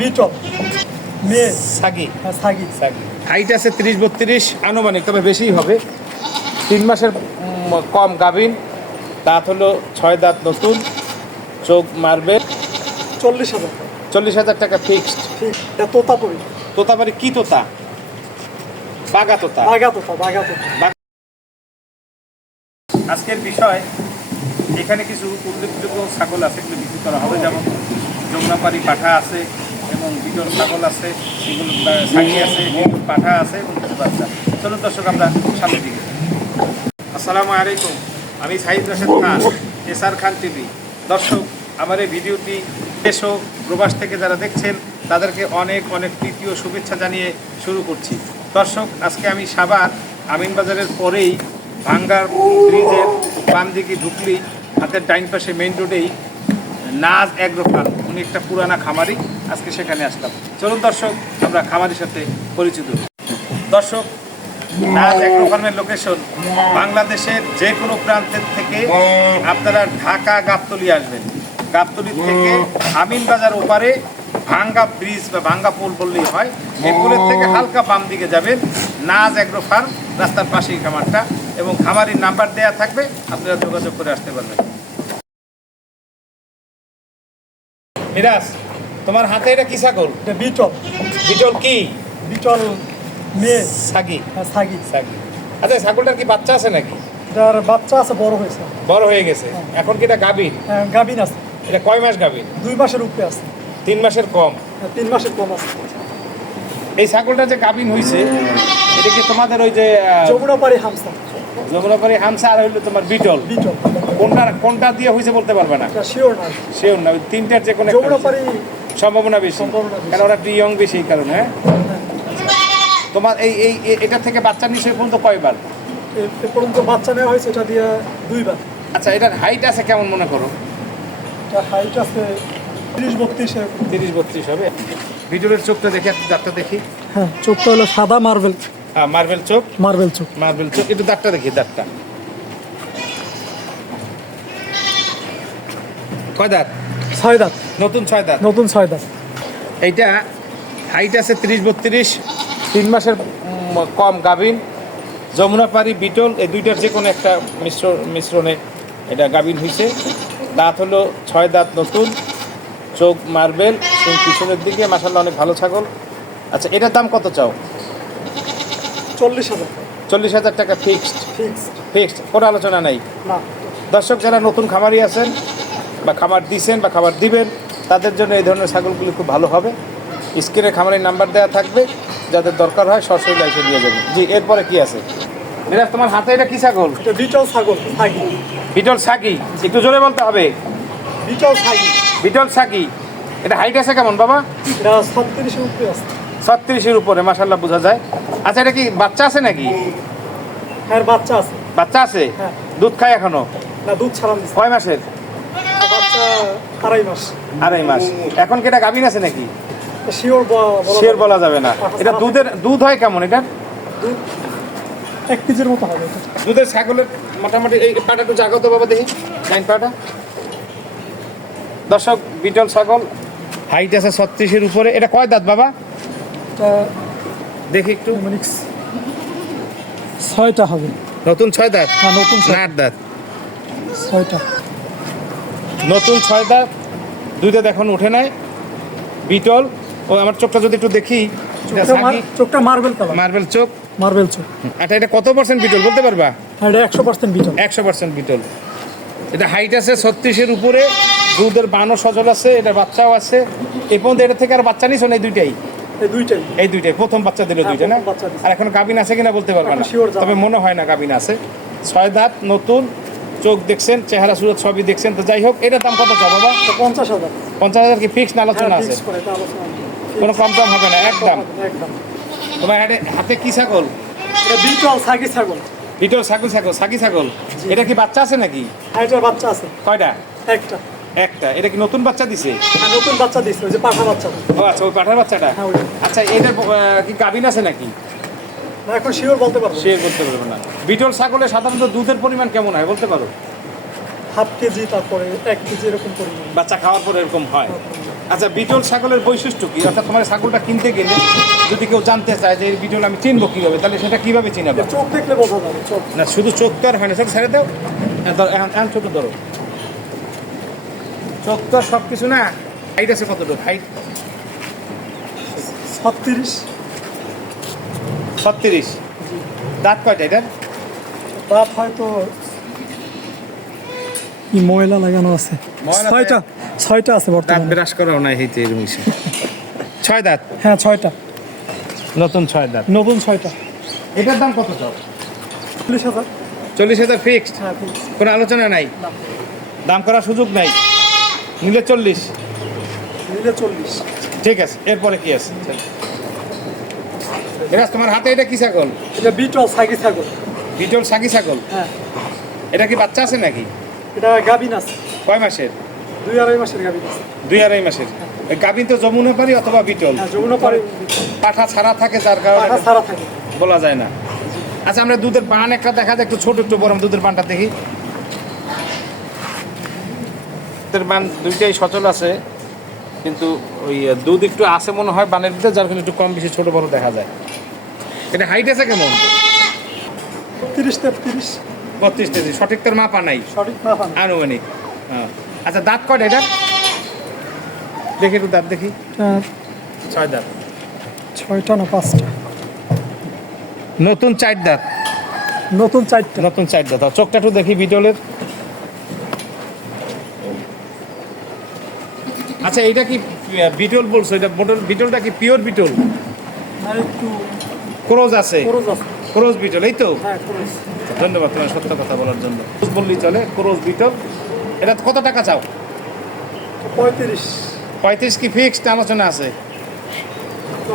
Beetle মেয়ে সাগি। হ্যাঁ, সাগি। সাগি। Height আছে তিরিশ বত্রিশ আনুমানিক তবে বেশিই হবে। তিন মাসের কম গাভিন দাঁত হলো ছয় দাঁত নতুন চোখ মারবে। চল্লিশ হাজার চল্লিশ হাজার টাকা ফিক্সড ঠিক এটা তোতাপুরি তোতাবাড়ি কি তোতা? বাগা তোতা। বাঘা তোতা বাঘা তোতা। আজকের বিষয় এখানে কিছু উল্লেখযোগ্য ছাগল আছে এগুলো বিক্রি করা হবে। যেমন যমুনাপাড়ি পাঠা আছে এবং বিটল ছাগল আছে সেগুলো সাগি আছে পাঠা আছে এবং কিছু বাচ্চা। চলুন দর্শক, আমরা সামনের দিকে আসসালামু আলাইকুম, আমি সাহিদ রাশেদ খান, এসআর খান টিভি। দর্শক, আমার এই ভিডিওটি দেশ প্রবাস থেকে যারা দেখছেন, তাদেরকে অনেক অনেক তৃতীয় শুভেচ্ছা জানিয়ে শুরু করছি। দর্শক, আজকে আমি সাবার আমিনবাজারের পরেই ভাঙ্গার ব্রিজের বাম দিকে ঢুকলি, হাতের ডাইন পাশে মেইন রোডেই নাজ অ্যাগ্রো উনি একটা পুরানা খামারি, আজকে সেখানে আসলাম। চলুন দর্শক, আমরা খামারির সাথে পরিচিত দর্শক, নাজ অ্যাগ্রো ফার্মের লোকেশন বাংলাদেশের যে কোনো প্রান্তের থেকে আপনারা ঢাকা গাবতলি আসবেন। গাবতলি থেকে আমিন বাজার ওপারে ভাঙ্গা ব্রিজ বা ভাঙ্গা পোল বললেই হয়, এই পোলের থেকে হালকা বাম দিকে যাবেন। নাজ অ্যাগ্রো ফার্ম রাস্তার পাশেই খামারটা, এবং খামারির নাম্বার দেয়া থাকবে, আপনারা যোগাযোগ করে আসতে পারবেন। মিরাজ তোমার হাতে এটা কি ছাগল? এটা বিটল। বিটল কি? বিটল মেয়ে। সাগি। হ্যাঁ, সাগি। সাগি। আচ্ছা ছাগলটার কি বাচ্চা আছে নাকি? এটার বাচ্চা আছে বড় হয়েছে। বড় হয়ে গেছে। এখন কি এটা গাভীর? হ্যাঁ, গাভিন আছে। এটা কয় মাস গাভীর? দুই মাসের উপরে আছে। তিন মাসের কম। হ্যাঁ, তিন মাসের কম আছে। এই ছাগলটা যে গাভীন হয়েছে এটা কি তোমাদের ওই যে যমুনাপাড়ি হামসা। যমুনাপাড়ি হামসা আর হইল তোমার বিটল। বিটল। কোনটা কোনটা দিয়ে হয়েছে বলতে পারবে না? শিওর না। সেও না ওই তিনটার যে কোনো সম্ভাবনা বেশি। কারণ ওরা একটু ইয়ং বেশি এই কারণে হ্যাঁ? তোমার এই এই এ- এটা থেকে বাচ্চা নিশ্চয়ই পর্যন্ত কয়বার? পর্যন্ত বাচ্চা নেওয়া হয়েছে এটা দিয়ে দুইবার। আচ্ছা এটার হাইট আছে কেমন মনে করো? হাইট আছে তিরিশ বত্রিশ। তিরিশ বত্রিশ হবে। ভিডিওর চোখটা দেখে একটু দাঁতটা দেখি। হ্যাঁ চোখটা হলো সাদা মার্বেল হ্যাঁ মার্বেল চোখ। মার্বেল চোখ। মার্বেল চোখ। একটু দাঁতটা দেখি দাঁতটা কয় দাঁত ছয় দাঁত নতুন ছয় দাঁত নতুন ছয় দাঁত এইটা হাইট আছে তিরিশ বত্রিশ। তিন মাসের কম গাভিন। যমুনাপাড়ি বিটল এই দুইটার যে কোনো একটা মিশ্র মিশ্রণে এটা গাভিন হয়েছে দাঁত হলো ছয় দাঁত নতুন। চোখ মার্বেল পিছনের দিকে। মাসাল্লাহ অনেক ভালো ছাগল। আচ্ছা এটার দাম কত চাও? চল্লিশ হাজার। চল্লিশ হাজার টাকা ফিক্সড ফিক্সড ফিক্সড কোনো আলোচনা নাই। না। দর্শক যারা নতুন খামারি আছেন বা খামার দিছেন বা খাবার দিবেন তাদের জন্য এই ধরনের ছাগলগুলি খুব ভালো হবে। স্ক্রিনে খামারের নাম্বার দেওয়া থাকবে যাদের দরকার হয় সরাসরি এসে দিয়ে যাবে জি এরপরে কি আছে? মিরাজ তোমার হাতে এটা কি ছাগল? বিটল ছাগল বিটল সাকি একটু জোরে বলতে হবে। বিটল সাগি বিটল সাকি এটা হাইট আছে কেমন বাবা? ছত্রিশের উপরে আছে। ছত্রিশের উপরে মাসাল্লাহ বোঝা যায়। আচ্ছা এটা কি বাচ্চা আছে নাকি? হ্যাঁ বাচ্চা আছে। বাচ্চা আছে? হ্যাঁ। দুধ খায় এখনও? না দুধ ছাড়ান কয় মাসের? বাচ্চা আড়াই মাস। আড়াই মাস। এখন কি এটা গাভিন আছে নাকি? শিওর শের বলা যাবে না। এটা দুধের দুধ হয় কেমন এটা? দুধ এক কেজির মতো হবে। দুধের ছাগলের মোটামুটি এই পাটা একটু জাগো তো বাবা দেখি। নাইন পাটা। দর্শক বিটল ছাগল। হাইট আছে ছত্রিশের উপরে। এটা কয় দাঁত বাবা? দেখি একটু। ছয়টা হবে। নতুন ছয় দাঁত? হ্যাঁ নতুন ছয়- আট দাঁত। ছয়টা। নতুন ছয় দাঁত। দুইটা দেখুন উঠে নাই। বিটল। ও আমার চোখটা যদি একটু দেখি। চোখটা মার্বেল কালার মার্বেল চোখ? মার্বেল চোখ। আচ্ছা এটা কত পার্সেন্ট বিটল বলতে পারবা? আর এটা একশো পার্সেন্ট বিটল। একশো পার্সেন্ট বিটল। এটা হাইট আছে ছত্রিশের উপরে। দুধের বানও সজল আছে এটা বাচ্চাও আছে। এই পর্যন্ত এটা থেকে আর বাচ্চা নিছ না এই দুইটাই? এই দুইটাই। প্রথম বাচ্চা দিল হ্যাঁ, দুইটা না। আর এখন গাবিন আছে কিনা বলতে পারবে না? তবে মনে হয় না গাবিন আছে। ছয় দাঁত নতুন চোখ দেখছেন চেহারা সুরত সবই দেখছেন। তো যাই হোক এটার দাম কত চাও বাবা? পঞ্চাশ হাজার। পঞ্চাশ হাজার কি ফিক্স না হ্যাঁ আলোচনা আছে আলোচনা নেই। কোনো কম দাম হবে না একদম তোমার হাতে হাতে কি ছাগল? বিটল সাগি ছাগল। বিটল ছাগল ছাগল সাকি ছাগল। এটা কি বাচ্চা আছে নাকি? এটার বাচ্চা আছে। কয়টা? একটা। একটা এটা কি নতুন বাচ্চা দিছে? আর নতুন বাচ্চা দিচ্ছে ওই যে পাঠা বাচ্চা। ও আচ্ছা ওই পাঠার বাচ্চাটা? হ্যাঁ আচ্ছা আহ, কি গাবিন আছে নাকি? না এখন শিওর বলতে পারব সে বলতে পারব না। বিটল ছাগলে সাধারণত দুধের পরিমাণ কেমন হয় বলতে পারো? হাফ কেজি তারপরে এক কেজি এরকম পরিমাণ। বাচ্চা খাওয়ার পর এরকম হয়। আচ্ছা বিটল ছাগলের বৈশিষ্ট্য কি? অর্থাৎ তোমার ছাগলটা কিনতে গেলে যদি কেউ জানতে চায় যে এই বিটল আমি চিনবো কীভাবে তাহলে সেটা কীভাবে চিনাবে? এটা চোখ দেখলে বোঝা যাবে চোখ। না শুধু চোখ তো আর হয় না। চোখ ছেড়ে দাও। হ্যাঁ, এখন এখন ছোট ধরো। চোখ তো সব কিছু না? হাইট আছে কতটুকু? হাইট ছত্রিশ। ছত্রিশ। দাঁত কয়টা এটার? দাঁত হয়তো কি ময়লা লাগানো আছে? ছয়টা ছয়টা আছে বর্তমানে। বিরাস করাও নাই হইতে এরকম। ছয় দাঁত? হ্যাঁ ছয়টা। নতুন ছয় দাঁত। নতুন ছয়টা। এটার দাম কত চাও চল্লিশ হাজার। চল্লিশ হাজার ফিক্সড হ্যাঁ কোনো আলোচনা নাই? দাম করার সুযোগ নাই? নিলে চল্লিশ। নিলে চল্লিশ। ঠিক আছে এরপরে কি আছে? তোমার হাতে এটা কি ছাগল? এটা বিটল সাইকি ছাগল। বিটল সাকি ছাগল? হ্যাঁ। এটা কি বাচ্চা আছে নাকি? এটা গাবিন আছে। কয় মাসের? দুই আড়াই মাসের গাবিন আছে। দুই আড়াই মাসের। গাভিন তো যমুনা পারি অথবা বিটল? হ্যাঁ যমুনা পারে পাঠা ছাড়া থাকে যার কারণে? ছাড়া থাকে। বলা যায় না। আচ্ছা আমরা দুধের বান একটা দেখা যায় একটু ছোট একটু বড় দুধের বানটা দেখি। দুধের বান দুইটাই সচল আছে কিন্তু ওই দুধ একটু আছে মনে হয় বানের ভিতরে যার ফলে একটু কম বেশি ছোট বড় দেখা যায়। এটা হাইট আছে কেমন? তিরিশ তেত্রিশ। বত্রিশ কেজি সঠিক তোর মাপা নাই? সঠিক আনুমানিক হ্যাঁ। আচ্ছা দাঁত কয়টা এটা দেখি একটু দাঁত দেখি। ছয় দাঁত। ছয়টা না পাঁচটা? নতুন চার দাঁত। নতুন চারটা। নতুন চার দাঁত। চোখটা একটু দেখি বিটলের আচ্ছা এটা কি বিটল বলছো? এটা বিটল বিটলটা কি পিওর বিটল? ক্রোজ আছে? ক্রোজ বিটল এই তো? হ্যাঁ ধন্যবাদ তোমার সত্য কথা বলার জন্য। বললেই চলে ক্রোজ বিটল। এটা কত টাকা চাও? পঁয়ত্রিশ। পঁয়ত্রিশ কি ফিক্সড আলোচনা আছে?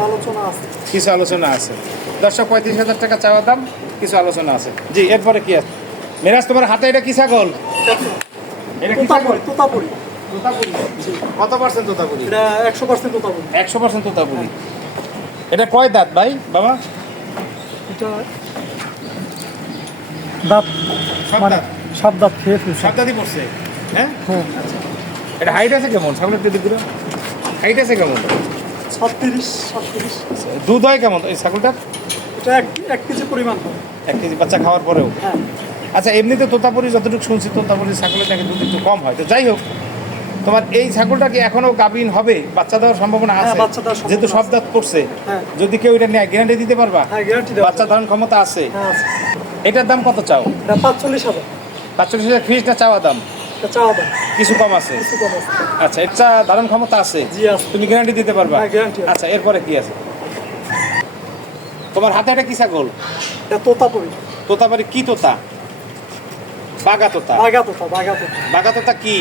আলোচনা কিছু আলোচনা আছে। দশশো পঁয়ত্রিশ হাজার টাকা চাওয়া দাম কিছু আলোচনা আছে। জি এরপরে কি আছে? মেরাজ তোমার হাতে এটা কি ছাগল? এটা কি ছাগল? তোতাপুরি কত পার্সেন্ট তোতাপুরি এটা একশো পার্সেন্ট তোতাপুরি একশো পার্সেন্ট তোতাপুরি এটা কয় দাঁত ভাই বাবা? এটা দাঁত সব মানে দাঁত। সব দাঁত খেয়ে ফেলছে। সব দাঁতই পড়ছে। হ্যাঁ? হ্যাঁ। এটা হাইট আছে কেমন? ছাগলের দিদিগুলো হাইট আছে কেমন? ছত্রিশ ছত্রিশ। দুধ হয় কেমন এই ছাগলটার? এটা এক এক কেজি পরিমাণ এক কেজি বাচ্চা খাওয়ার পরেও। হ্যাঁ। আচ্ছা এমনিতে তোতাপুরি যতটুকু শুনছি তোতাপুরি ছাগলের নাকি দুধ একটু কম হয়। তো যাই হোক তোমার এই ছাগলটা কি এখনও গাভিন হবে? বাচ্চা দেওয়ার সম্ভাবনা হ্যাঁ, আছে? যেহেতু সব দাঁত পড়ছে। হ্যাঁ। যদি কেউ এটা নেয় গ্যারান্টি দিতে পারবা? হ্যাঁ গ্যারান্টি বাচ্চা। ধারণ ক্ষমতা আছে? এটার দাম কত চাও? পাঁচচল্লিশ হাজার। পাঁচচল্লিশ হাজার ফিসটা চাওয়া দাম? কিছু কম আছে? আচ্ছা এটা ধারণ ক্ষমতা আছে? তুমি গ্যারান্টি দিতে পারবা? গ্যারান্টি আচ্ছা এরপরে কি আছে? তোমার হাতে এটা কি ছাগল? এটা তোতাপুরি কি তোতা? বাগা তোতা? বাঘা তোতা বাঘা তোতা। বাগা তোতা কি?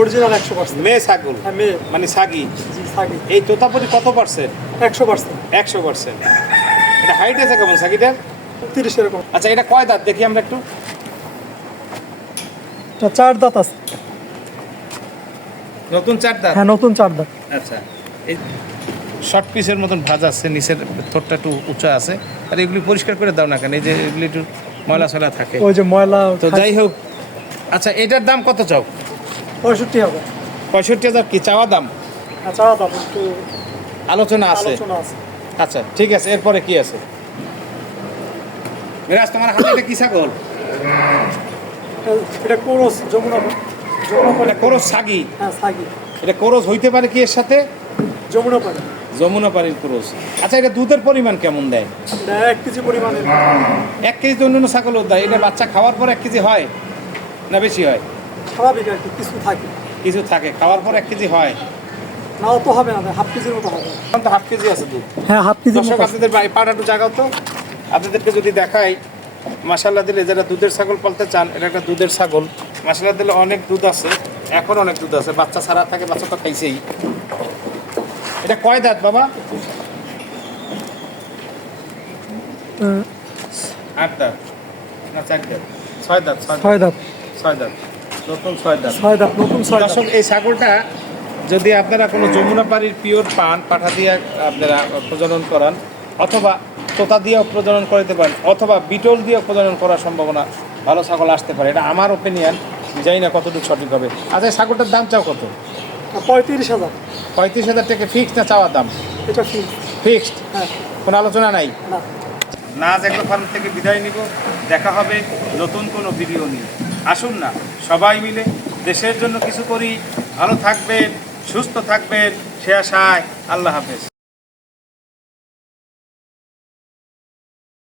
অরিজিনাল একশো পার্সেন্ট মেয়ে ছাগল। মেয়ে মানে সাগি জি থাকে এই তোতাপুরি কত পার্সেন্ট একশো পার্সেন্ট একশো পার্সেন্ট এটা হাইট আছে কেমন সাকিটার তিরিশ এরকম। আচ্ছা এটা কয় দাঁত? দেখি আমরা একটু। চার দাঁত আছে। নতুন চার দাঁত? হ্যাঁ নতুন চার দাঁত। আচ্ছা। এই শর্ট পিসের মতন ভাজা আছে নিচের থোরটা একটু উঁচা আছে। আর এগুলি পরিষ্কার করে দাও না কেন? এই যে এগুলি একটু ময়লা সয়লা থাকে। ওই যে ময়লা তো যাই হোক। আচ্ছা এটার দাম কত চাও? পঁয়ষট্টি হাজার পঁয়ষট্টি হাজার কি? চাওয়া দাম? হ্যাঁ চাওয়া দাম একটু আলোচনা আছে। আচ্ছা ঠিক আছে এরপরে কি আছে? মিরাজ তোমার হাতে কি ছাগল? এটা- কোরস যমুনা এটা কোরস সাগি হ্যাঁ সাগি এটা কোরস হইতে পারে কি এর সাথে? যমুনা পাড়ি। যমুনা পানির কোরস। আচ্ছা এটা দুধের পরিমাণ কেমন দেয়? এক কেজি পরিমাণে এক কেজি তো অন্যান্য ছাগলও দেয়। এটা বাচ্চা খাওয়ার পর এক কেজি হয়? না বেশি হয়? স্বাভাবিক আর কি কিছু থাকে। কিছু থাকে খাওয়ার পর এক কেজি হয়। নাও তো হবে না হাফ কেজির মতো হবে। এখন তো হাফ কেজি আছে দুধ। হ্যাঁ হাফ কেজির দর্শক আপনাদের পাটা একটু জাগাও তো। আপনাদেরকে যদি দেখাই মাসাল্লাহ দিলে যারা দুধের ছাগল পালতে চান এটা একটা দুধের ছাগল। মাসাল্লাহ দিলে অনেক দুধ আছে এখন অনেক দুধ আছে। বাচ্চা ছাড়া থাকে বাচ্চা তো খাইছেই। এটা কয় দাঁত বাবা? আট দাঁত না চার ছয় দাঁত ছয় দাঁত। ছয় দাঁত। ছয় দাঁত। নতুন ছয় দাঁত। ছয় দাঁত নতুন ছয় দাঁত। দর্শক এই ছাগলটা যদি আপনারা কোনো যমুনা পাড়ির পিওর পান পাঠা দিয়ে আপনারা প্রজনন করান অথবা তোতা দিয়েও প্রজনন করতে পারেন অথবা বিটল দিয়েও প্রজনন করার সম্ভাবনা ভালো ছাগল আসতে পারে। এটা আমার ওপিনিয়ন জানি না কতটুকু সঠিক হবে। আচ্ছা ছাগলটার দাম চাও কত? পঁয়ত্রিশ হাজার। পঁয়ত্রিশ হাজার টাকা ফিক্সড না চাওয়ার দাম? এটা ফিক্সড হ্যাঁ। কোনো আলোচনা নাই? না। এগ্রো ফার্ম থেকে বিদায় নিব। দেখা হবে নতুন কোনো ভিডিও নিয়ে। আসুন না। সবাই মিলে দেশের জন্য কিছু করি। ভালো থাকবেন, সুস্থ থাকবেন। সে আশায় আল্লাহ হাফেজ।